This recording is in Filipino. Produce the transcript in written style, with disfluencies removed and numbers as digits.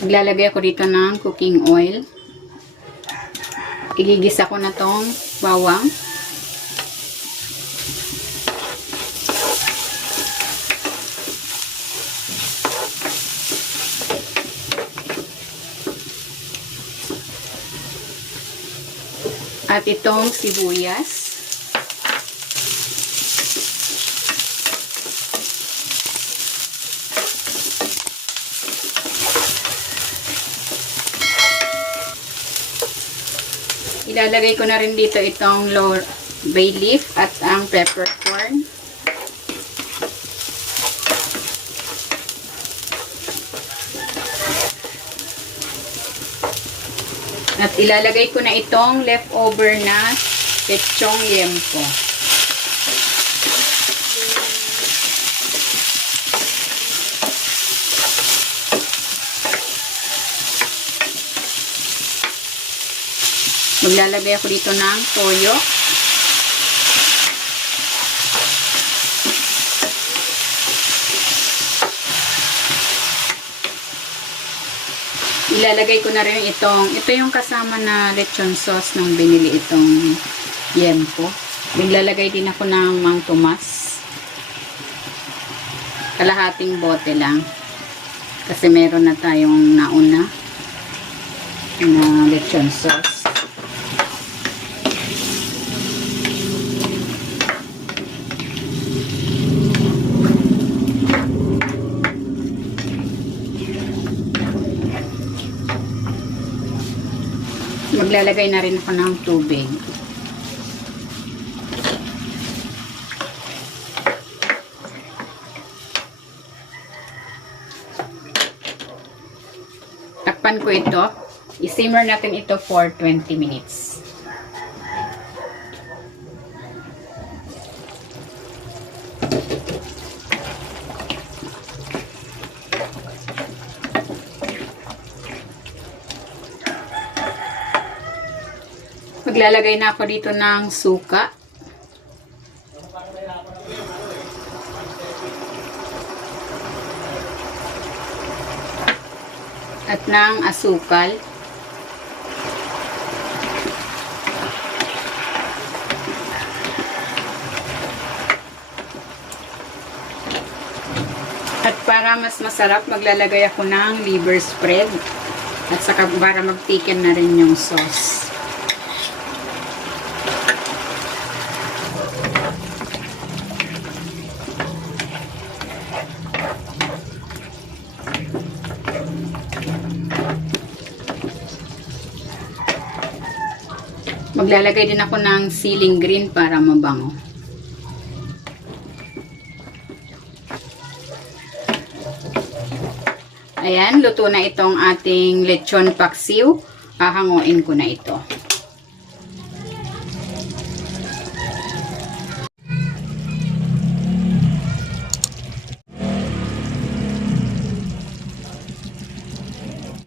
Maglalagay ako dito ng cooking oil. Igigisa ko na tong bawang. At itong sibuyas. Ilalagay ko na rin dito itong bay leaf at ang peppercorn. At ilalagay ko na itong leftover na lechong liempo. Maglalagay ako dito ng toyo. Ilalagay ko na rin ito yung kasama na lechon sauce nung binili itong liempo. Maglalagay din ako ng Mang Tomas. Kalahating bote lang. Kasi meron na tayong nauna na lechon sauce. Maglalagay na rin ako ng tubig. Takpan ko ito. I-simmer natin ito for 20 minutes. Maglalagay na ako dito ng suka. At ng asukal. At para mas masarap, maglalagay ako ng liver spread. At saka para mag-thicken na rin yung sauce. Maglalagay din ako ng ceiling green para mabango. Ayan, luto na itong ating lechon paksiw. Hahanguin ko na ito.